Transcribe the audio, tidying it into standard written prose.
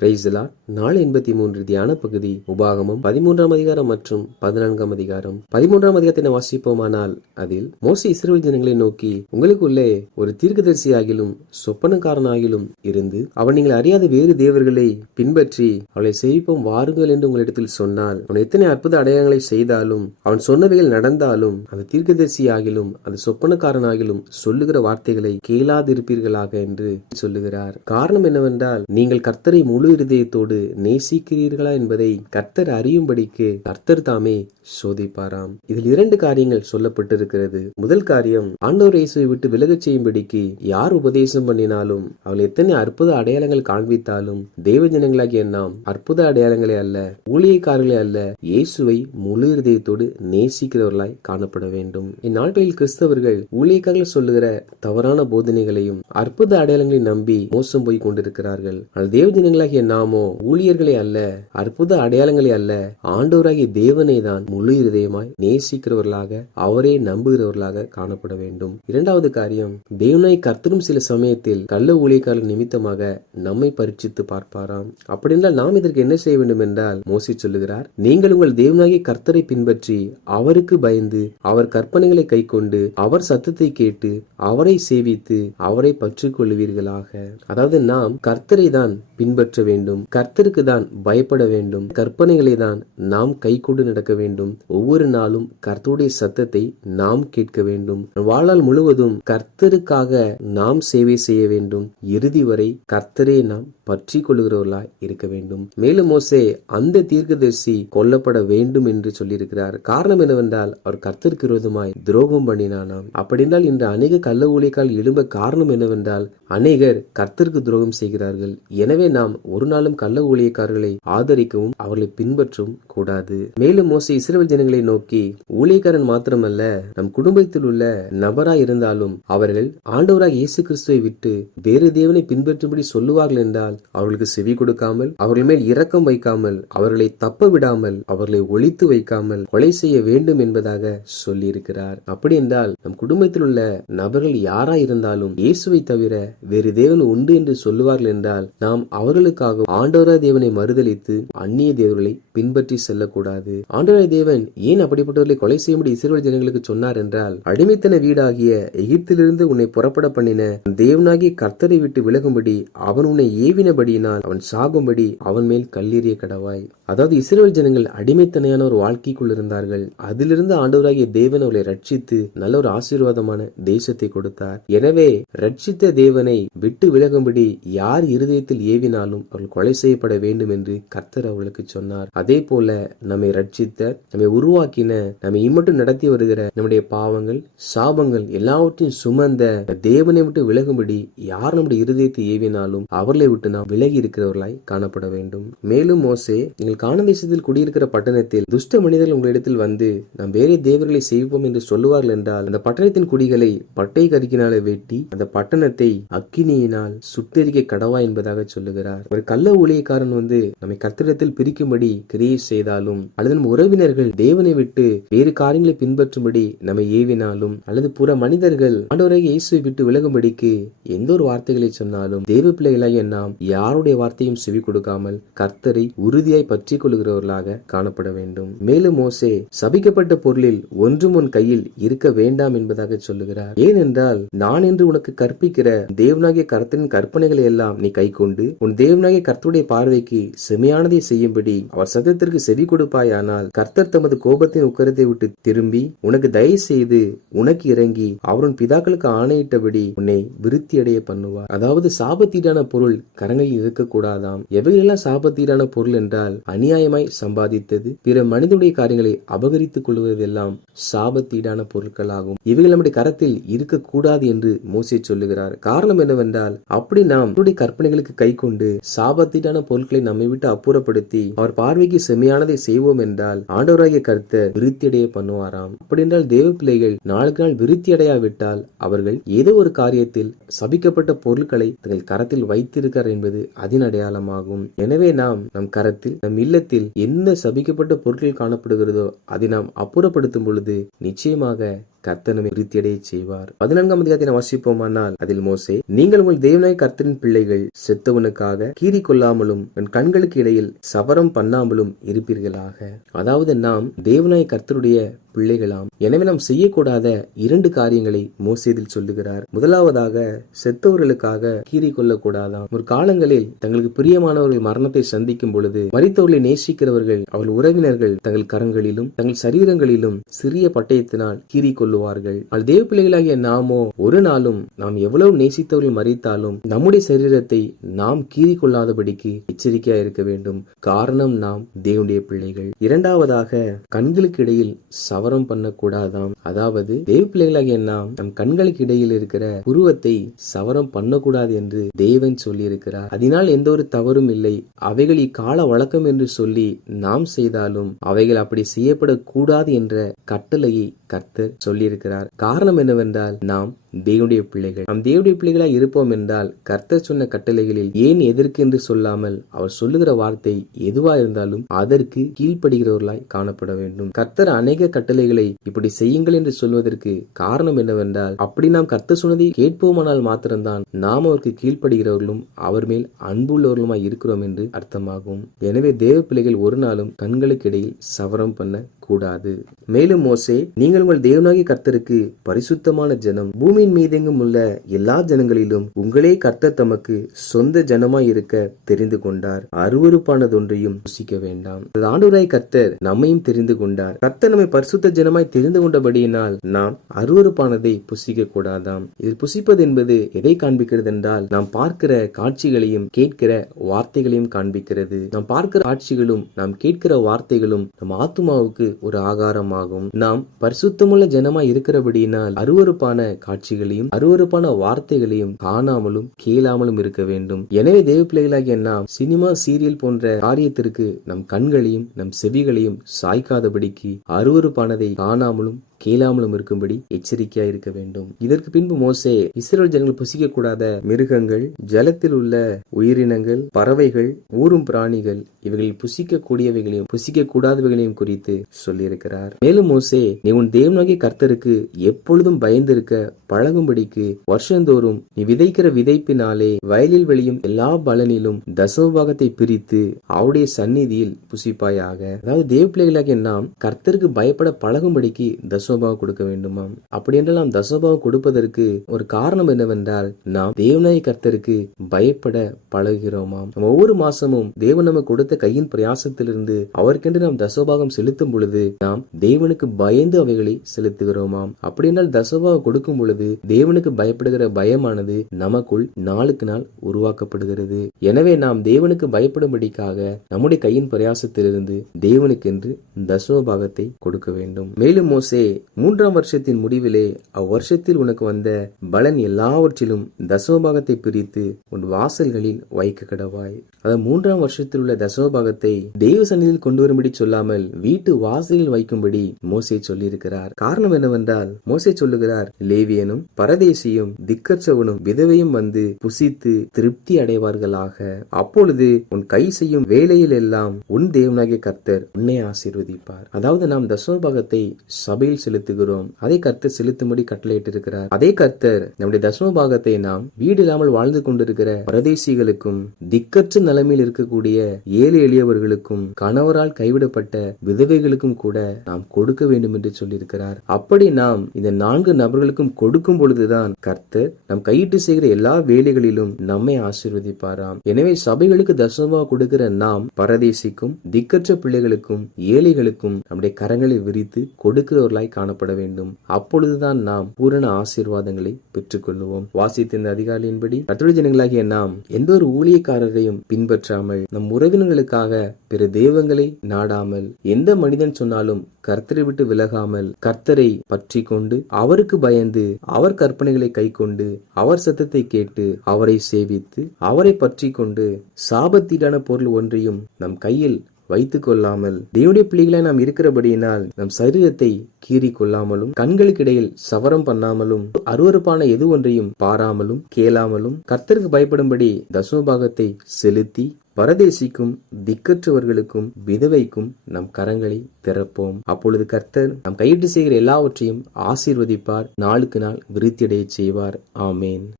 Praise the Lord. நாள் 83 தியான பகுதி உபாகமம் 13ஆம் அதிகாரம் மற்றும் 14ஆம் அதிகாரம். 13ஆம் அதிகாரத்தை வாசிப்போமானால் அதில் மோசே இஸ்ரவேல் ஜனங்களை நோக்கி, உங்களுக்குள்ளே ஒரு தீர்க்கதரிசியாகிலும் சொப்பனக்காரனாகிலும் இருந்து அவன் நீங்கள் அறியாத வேறு தேவர்களை பின்பற்றி அவளை சேவிப்போம் வாருங்கள் என்று உங்களிடத்தில் சொன்னால், அவன் எத்தனை அற்புத அடையாளங்களை செய்தாலும் அவன் சொன்னவைகள் நடந்தாலும் அந்த தீர்க்கதரிசியாகிலும் அந்த சொப்பனக்காரனாகிலும் சொல்லுகிற வார்த்தைகளை கேளாதிருப்பீர்களாக என்று சொல்லுகிறார். காரணம் என்னவென்றால், நீங்கள் கர்த்தரை முழு இருதயத்தோடு நேசிக்கிறீர்களா என்பதை கர்த்தர் அறியும்படிக்கு கர்த்தர் தாமே சோதிப்பாராம். இதில் 2 காரியங்கள் சொல்லப்பட்டிருக்கிறது. முதல் காரியம், ஆண்டவர் இயேசுவை விட்டு விலகச் செய்யும்படிக்கு யார் உபதேசம் பண்ணினாலும் அவள் எத்தனை அற்புத அடையாளங்கள் காண்பித்தாலும் தேவ ஜனங்களாகிய நாம் அற்புத அடையாளங்களே அல்ல, ஊழியக்காரர்களே அல்ல, இயேசுவை முழு இருதயத்தோடு நேசிக்கிறவர்களாய் காணப்பட வேண்டும். இந்நாட்களில் கிறிஸ்தவர்கள் ஊழியக்காரர்கள் சொல்லுகிற தவறான போதனைகளையும் அற்புத அடையாளங்களை நம்பி மோசம் போய் கொண்டிருக்கிறார்கள். ஆனால் தேவ ஜனங்களாகிய நாமோ ஊழியர்களே அல்ல, அற்புத அடையாளங்களே அல்ல, ஆண்டவராகிய தேவனை தான் முழு இருதயமாய் நேசிக்கிறவர்களாக அவரே நம்புகிறவர்களாக காணப்பட வேண்டும். 2வது காரியம், தேவனாய் கர்த்தரும் சில சமயத்தில் கள்ள ஊழியக்காரர்கள் நிமித்தமாக நம்மை பரீட்சித்து பார்ப்பாராம். அப்படி என்றால் நாம் இதற்கு என்ன செய்ய வேண்டும் என்றால், மோசே சொல்லுகிறார், நீங்கள் உங்கள் தேவனாகிய கர்த்தரை பின்பற்றி அவருக்கு பயந்து அவர் கற்பனைகளை கைக்கொண்டு அவர் சத்தத்தை கேட்டு அவரை சேவித்து அவரை பற்றிக் கொள்வீர்களாக. அதாவது நாம் கர்த்தரை தான் பின்பற்ற வேண்டும், கர்த்தருக்கு தான் பயப்பட வேண்டும், கற்பனைகளை தான் நாம் கை கொண்டு நடக்க வேண்டும். ஒவ்வொரு நாளும் கர்த்தருடைய சத்தத்தை நாம் கேட்க வேண்டும். வாழ்நாள் முழுவதும் கர்த்தருக்காக நாம் சேவை செய்ய வேண்டும். இறுதி வரை கர்த்தரே நாம் பற்றி கொள்ளுகிறவர்களாய் இருக்க வேண்டும். மேலும் மோசே அந்த தீர்க்கதரிசி கொல்லப்பட வேண்டும் என்று சொல்லியிருக்கிறார். காரணம் என்னவென்றால், அவர் கர்த்தருக்கு விரோதமாய் துரோகம் பண்ணினானாம். அப்படி என்றால் இன்று அநேக கள்ள ஊழியக்கால் எழும்ப காரணம் என்னவென்றால், அநேகர் கர்த்தருக்கு துரோகம் செய்கிறார்கள். எனவே நாம் ஒரு நாளும் கள்ள ஊழியக்காரர்களை ஆதரிக்கவும் அவர்களை பின்பற்றவும் கூடாது. மேலும் மோசே இஸ்ரவேல் ஜனங்களை நோக்கி, ஊழியக்காரன் மாத்திரமல்ல, நம் குடும்பத்தில் உள்ள நபராய் இருந்தாலும் அவர்கள் ஆண்டவராக இயேசு கிறிஸ்துவை விட்டு வேறு தேவனை பின்பற்றும்படி சொல்லுவார்கள் என்றால் அவர்களுக்கு செவி கொடுக்காமல், அவர்கள் மேல் இரக்கம் வைக்காமல், அவர்களை தப்ப விடாமல், அவர்களை ஒழித்து வைக்காமல் கொலை செய்ய வேண்டும் என்பதாக சொல்லி இருக்கிறார். அப்படி என்றால் நம் குடும்பத்தில் உள்ள நபர்கள் யாராய் இருந்தாலும் இயேசுவை தவிர வேறு தேவன் உண்டு என்று சொல்லுவார்கள் என்றால் நாம் அவர்களுக்காக ஆண்டவராய் தேவனை மறுதலித்து அந்நிய தேவர்களை பின்பற்றி செல்லக்கூடாது. ஆண்டவராய் தேவன் ஏன் அப்படிப்பட்டவர்களை கொலை செய்யும்படி இஸ்ரவேல் ஜனங்களுக்கு சொன்னார் என்றால், அடிமைத்தன வீடாகிய எகிப்திலிருந்து உன்னை புறப்பட பண்ணின தேவனாகிய கர்த்தரை விட்டு விலகும்படி அவன் உன்னை ஏவினபடியினால் அவன் சாகும்படி அவன் மேல் கல்லெறிய கடவாய். அதாவது இஸ்ரவேல் ஜனங்கள் அடிமைத்தனையான ஒரு வாழ்க்கைக்குள் இருந்தார்கள். அதிலிருந்து ஆண்டவராகிய தேவன் அவர்களை ரட்சித்து நல்ல ஒரு ஆசீர்வாதமான தேசத்தை கொடுத்தார். எனவே ரட்சித்த தேவனை விட்டு விலகும்படி யார் இருதயத்தில் ஏவினாலும் அவர்கள் கொலை செய்யப்பட வேண்டும் என்று கர்த்தர் அவர்களுக்கு சொன்னார். அதே போல நம்மை ரட்சித்த, நம்மை உருவாக்கின, நம்மை இம்மட்டும் நடத்தி வருகிற நம்முடைய பாவங்கள் சாபங்கள் எல்லாவற்றையும் சுமந்த தேவனை விட்டு விலகும்படி யார் நம்முடைய இருதயத்தை ஏவினாலும் அவர்களை விட்டு நாம் விலகி இருக்கிறவர்களாய் காணப்பட வேண்டும். மேலும் மோசே, நீங்கள் கானான் தேசத்தில் குடியிருக்கிற பட்டணத்தில் துஷ்ட மனிதர்கள் உங்களிடத்தில் வந்து நாம் வேறே தேவர்களை செய்வோம் என்று சொல்லுவார்கள் என்றால் அந்த பட்டணத்தின் குடிகளை பட்டை கருக்கினாலே வெட்டி அந்த பட்டணத்தை அக்கினியினால் சுட்டெரிக்க கடவா என்பதாக சொல்லுகிறார். ஒரு கள்ள ஊழியக்காரன் வந்து நம்மை கர்த்தரிடத்தில் பிரிக்கும்படி கிரியை செய்தாலும், அல்லது நம் உறவினர்கள் தேவனை விட்டு வேறு காரியங்களை பின்பற்றும்படி நம்மை ஏவினாலும், அல்லது புற மனிதர்கள் ஆண்டவராகிய இயேசுவை விட்டு விலகும்படிக்கு எந்த ஒரு வார்த்தைகளை சொன்னாலும் தேவ பிள்ளைகளாகிய நாம் யாருடைய வார்த்தையும் செவி கொடுக்காமல் கர்த்தரை உறுதியாய் பற்றி கொள்கிறவர்களாக காணப்பட வேண்டும். மேலும் மோசே சபிக்கப்பட்ட பொருளில் ஒன்றும் உன் கையில் இருக்க வேண்டாம் என்பதாக சொல்லுகிறார். ஏனென்றால் நான் என்று உனக்கு கற்பிக்கிற தேவனாகிய கர்த்தரின் கற்பனைகளை எல்லாம் நீ கை கொண்டு உன் தேவனாகிய கர்த்தருடைய பார்வைக்கு செமையானதை செய்யும்படி அவர் சத்தத்திற்கு செவி கொடுப்பாயானால் கர்த்தர் தமது கோபத்தின் உக்கரத்தை விட்டு திரும்பி உனக்கு தயவு செய்து உனக்கு இறங்கி அவரின் பிதாக்களுக்கு ஆணையிட்டபடி உன்னை விருத்தி அடைய பண்ணுவார். அதாவது சாபத்தீடான பொருள் கரங்களில் இருக்கக்கூடாதாம். எவைகளெல்லாம் சாபத்தீடான பொருள் என்றால், அநியாயமாய் சம்பாதித்தது, பிற மனிதனுடைய காரியங்களை அபகரித்துக் கொள்வதெல்லாம் சாபத்தீடான பொருட்களாகும். இவைகள் நம்முடைய கரத்தில் இருக்கக்கூடாது என்று மோசே சொல்லுகிறார். காரணம் என்னவென்றால், அப்படி நாம் கற்பனைகளுக்கு கை கொண்டு சாபத்தீடான பொருட்களை நம்மை விட்டு அப்புறப்படுத்தி அவர் பார்வைக்கு செம்மையானதை செய்வோம் என்றால் ஆண்டவராகிய கர்த்தர் விருத்தி அடைய பண்ணுவாராம். அப்படி என்றால் தேவ பிள்ளைகள் நாளுக்கு நாள் விருத்தி அடையாவிட்டால் அவர்கள் ஏதோ ஒரு காரியத்தில் சபிக்கப்பட்ட பொருட்களை தங்கள் கரத்தில் வைத்திருக்கிறார் என்பது அதன் அடையாளமாகும். எனவே நாம் நம் கரத்தில், நம் இல்லத்தில் எந்த சபிக்கப்பட்ட பொருட்கள் காணப்படுகிறதோ அதை நாம் அப்புறப்படுத்தும் பொழுது நிச்சயமாக கர்த்தர் நம்மை விருத்தியடைய செய்வார். 14ஆம் அதிகாரத்தை வாசிப்போமானால் அதில் மோசே, நீங்கள் உங்கள் தேவனாய் கர்த்தரின் பிள்ளைகள் செத்தவனுக்காக கீறி கொள்ளாமலும் உன் கண்களுக்கு இடையில் சவரம் பண்ணாமலும் இருப்பீர்களாக. அதாவது நாம் தேவனாய் கர்த்தருடைய பிள்ளைகளாம். எனவே நாம் செய்யக்கூடாத 2 காரியங்களை மோசேதில் சொல்லுகிறார். முதலாவதாக, செத்தவர்களுக்காக கீறி கொள்ளக்கூடாதாம். ஒரு காலங்களில் தங்களுக்கு பிரியமானவர்கள் மரணத்தை சந்திக்கும் பொழுது மரித்தவர்களை நேசிக்கிறவர்கள், அவர்கள் உறவினர்கள் தங்கள் கரங்களிலும் தங்கள் சரீரங்களிலும் சிறிய பட்டயத்தினால் கீறி கொள்ளுவார்கள். ஆனால் தேவ பிள்ளைகளாகிய நாமோ ஒரு நாளும் நாம் எவ்வளவு நேசித்தவர்கள் மறித்தாலும் நம்முடைய சரீரத்தை நாம் கீறி கொள்ளாதபடிக்கு எச்சரிக்கையா இருக்க வேண்டும். காரணம், நாம் தேவனுடைய பிள்ளைகள். இரண்டாவதாக, கண்களுக்கு இடையில் சவரம் பண்ணக்கூடாதாம். அதாவது தேவ பிள்ளைகளாகிய நாம் நம் கண்களுக்கு இடையில் இருக்கிற உருவத்தை சவரம் பண்ணக்கூடாது என்று தேவன் சொல்லி இருக்கிறார். அதனால் எந்த ஒரு தவறும் இல்லை. அவைகள் இக்கால வழக்கம் என்று சொல்லி நாம் செய்தாலும் அவைகள் அப்படி செய்யப்படக்கூடாது என்ற கட்டளையை கர்த்தர் சொல்லியிருக்கிறார். காரணம் என்னவென்றால், நாம் தேவனுடைய பிள்ளைகள். நாம் தேவனுடைய பிள்ளைகளாய் இருப்போம் என்றால் கர்த்தர் சொன்ன கட்டளைகளில் ஏன் எதற்கு என்று சொல்லாமல் அவர் சொல்லுகிற வார்த்தை எதுவா இருந்தாலும் அதற்கு கீழ்ப்படுகிறவர்களாய் காணப்பட வேண்டும். கர்த்தர் அநேக கட்டளைகளை இப்படி செய்யுங்கள் என்று சொல்வதற்கு காரணம் என்னவென்றால், அப்படி நாம் கர்த்தர் சொன்னதை கேட்போமானால் மாத்திரம்தான் நாம் அவருக்கு கீழ்ப்படுகிறவர்களும் அவர் மேல் அன்புள்ளவர்களுமாய் இருக்கிறோம் என்று அர்த்தமாகும். எனவே தேவ பிள்ளைகள் ஒரு நாளும் கண்களுக்கு இடையில் சவரம் பண்ண கூடாது. மேலும் மோசே, நீங்கள் உங்கள் தேவனாகிய கர்த்தருக்கு பரிசுத்தமான ஜனம், பூமியின் மீதெங்கும் உள்ள எல்லா ஜனங்களிலும் உங்களே கர்த்தர் தமக்கு சொந்த ஜனமாய் இருக்க தெரிந்து கொண்டார். அருவருப்பானதொன்றையும் புசிக்க வேண்டாம். ஆண்டவராய் கர்த்தர் நம்மையும் தெரிந்து கொண்டார். கர்த்தர் நம்மை பரிசுத்த ஜனமாய் தெரிந்து கொண்டபடியினால் நாம் அருவருப்பானதை புசிக்க கூடாதாம். இதில் புசிப்பது என்பது எதை காண்பிக்கிறது என்றால், நாம் பார்க்கிற காட்சிகளையும் கேட்கிற வார்த்தைகளையும் காண்பிக்கிறது. நாம் பார்க்கிற காட்சிகளும் நாம் கேட்கிற வார்த்தைகளும் நம் ஆத்துமாவுக்கு ஒரு ஆகாரமாகும். நாம் பரிசுத்தமுள்ள ஜனமாய் இருக்கிறபடியினால் அருவருப்பான காட்சிகளையும் அருவருப்பான வார்த்தைகளையும் காணாமலும் கேளாமலும் இருக்க வேண்டும். எனவே தேவ பிள்ளைகளாகிய நாம் சினிமா, சீரியல் போன்ற காரியத்திற்கு நம் கண்களையும் நம் செவிகளையும் சாய்க்காதபடிக்கு அருவருப்பானதை காணாமலும் கேளாமலும் இருக்கும்படி எச்சரிக்கையா இருக்க வேண்டும். இதற்கு பின்பு மோசே இஸ்ரவேல் ஜனங்கள் புசிக்க கூடாத மிருகங்கள், ஜலத்தில் உள்ள உயிரினங்கள், பறவைகள், ஊரும் பிராணிகள் இவைகளில் புசிக்க கூடியவைகளையும் புசிக்க கூடாதவைகளையும் குறித்து சொல்லியிருக்கிறார். மேலும் மோசே, நீ உன் தேவனாகிய கர்த்தருக்கு எப்பொழுதும் பயந்திருக்க பழகும்படிக்கு வருஷந்தோறும் நீ விதைக்கிற விதைப்பினாலே வயலில் விளையும் எல்லா பலனிலும் தசமபாகத்தை பிரித்து அவருடைய சந்நிதியில் புசிப்பாயாக. அதாவது தேவ பிள்ளைகளாகிய நாம் கர்த்தருக்கு பயப்பட பழகும்படிக்கு தசமபாகம் கொடுக்க வேண்டுமாம். அப்படி என்றால் நாம் தசமபாகம் கொடுப்பதற்கு ஒரு காரணம் என்னவென்றால், நாம் தேவனாகிய கர்த்தருக்கு பயப்பட பழகுகிறோமாம். நம்ம ஒவ்வொரு மாசமும் தேவன் நமக்கு கொடுத்த கையின் பிரயாசத்திலிருந்து அவருக்கென்று நாம் தசமபாகம் செலுத்தும் பொழுது நாம் தேவனுக்கு பயந்து அவைகளை செலுத்துகிறோமாம். அப்படி என்றால் தசமபாகம் கொடுக்கும் பொழுது தேவனுக்கு பயப்படுகிற பயமானது நமக்குள் நாளுக்கு நாள் உருவாக்கப்படுகிறது. எனவே நாம் தேவனுக்கு பயப்படும்படிக்காக நம்முடைய கையின் பிரயாசத்திலிருந்து தேவனுக்கென்று தசமபாகத்தை கொடுக்க வேண்டும். மேலும் மோசே, 3ஆம் வருஷத்தின் முடிவிலே அவ்வருஷத்தில் உனக்கு வந்த பலன் எல்லாவற்றிலும் தசமபாகத்தை பிரித்து உன் வாசல்களில் வைக்க கடவாய். அதாவது 3ஆம் வருஷத்தில் உள்ள தசமபாகத்தை தேவ சந்நிதியில் கொண்டு வரும்படி சொல்லாமல் வீட்டு வாசலில் வைக்கும்படி மோசே சொல்லியிருக்கிறார். காரணம் என்னவென்றால், மோசே சொல்லுகிறார், லேவியனும் பரதேசியும் திக்கற்றவனும் விதவையும் வந்து புசித்து திருப்தி அடைவார்களாக. அப்பொழுது உன் கை செய்யும் வேலையில் எல்லாம் உன் தேவனாகிய கர்த்தர் உன்னை ஆசீர்வதிப்பார். அதாவது நாம் தசமபாகத்தை சபையில் செலுத்துகிறோம். அதை கர்த்தர் செலுத்தும்படி கட்டளையிட்டிருக்கிறார். அதே கர்த்தர் நம்முடைய தசமபாகத்தை நாம் வீடு இல்லாமல் வாழ்ந்து கொண்டிருக்கிற பரதேசிகளுக்கும் திக்கற்ற நிலைமையில் இருக்கக்கூடிய ஏழை எளியவர்களுக்கும் கணவரால் கைவிடப்பட்ட விதவைகளுக்கும் கூட நாம் கொடுக்க வேண்டும் என்று சொல்லியிருக்கிறார். அப்படி நாம் இந்த 4 நபர்களுக்கும் கொடுக்கும் பொழுதுதான் கர்த்தர் நம் கையிட்டு செய்கிற எல்லா வேலைகளிலும் நம்மை ஆசீர்வதிப்பாராம். எனவே சபைகளுக்கு தசமபாகம் கொடுக்கிற நாம் பரதேசிக்கும் திக்கற்ற பிள்ளைகளுக்கும் ஏழைகளுக்கும் நம்முடைய கரங்களை விரித்து கொடுக்கிறவர்களாய் காணப்பட வேண்டும். அப்பொழுதுதான் நாம் பூரண ஆசீர்வாதங்களை பெற்றுக் கொள்ளுவோம். வாசித்த இந்த அதிகாரியின்படி கர்த்தருடைய ஜனங்களாகிய நாம் எந்த ஒரு ஊழியக்காரரையும் பின்பற்றாமல், நம் உறவினர்களுக்காக பிற தெய்வங்களை நாடாமல், எந்த மனிதன் சொன்னாலும் கர்த்தரை விட்டு விலகாமல், கர்த்தரை பற்றி கொண்டு அவருக்கு பயந்து அவர் கற்பனைகளை கை கொண்டு அவர் சத்தத்தை கேட்டு அவரை சேவித்து அவரை பற்றி கொண்டு சாபத்தீடான பொருள் ஒன்றையும் நம் கையில் வைத்துக் கொள்ளாமல் தேவனுடைய பிள்ளைகளை நாம் இருக்கிறபடியினால் நம் சரீரத்தை கீறி கொள்ளாமலும், கண்களுக்கு இடையில் சவரம் பண்ணாமலும், அருவருப்பான எது ஒன்றையும் பாராமலும் கேளாமலும், கர்த்தருக்கு பயப்படும்படி தசமபாகத்தை செலுத்தி பரதேசிக்கும் திக்கற்றவர்களுக்கும் விதவைக்கும் நம் கரங்களை திறப்போம். அப்பொழுது கர்த்தர் நாம் கையிட்டு செய்கிற எல்லாவற்றையும் ஆசீர்வதிப்பார், நாளுக்கு நாள் விருத்தியடைய செய்வார். ஆமேன்.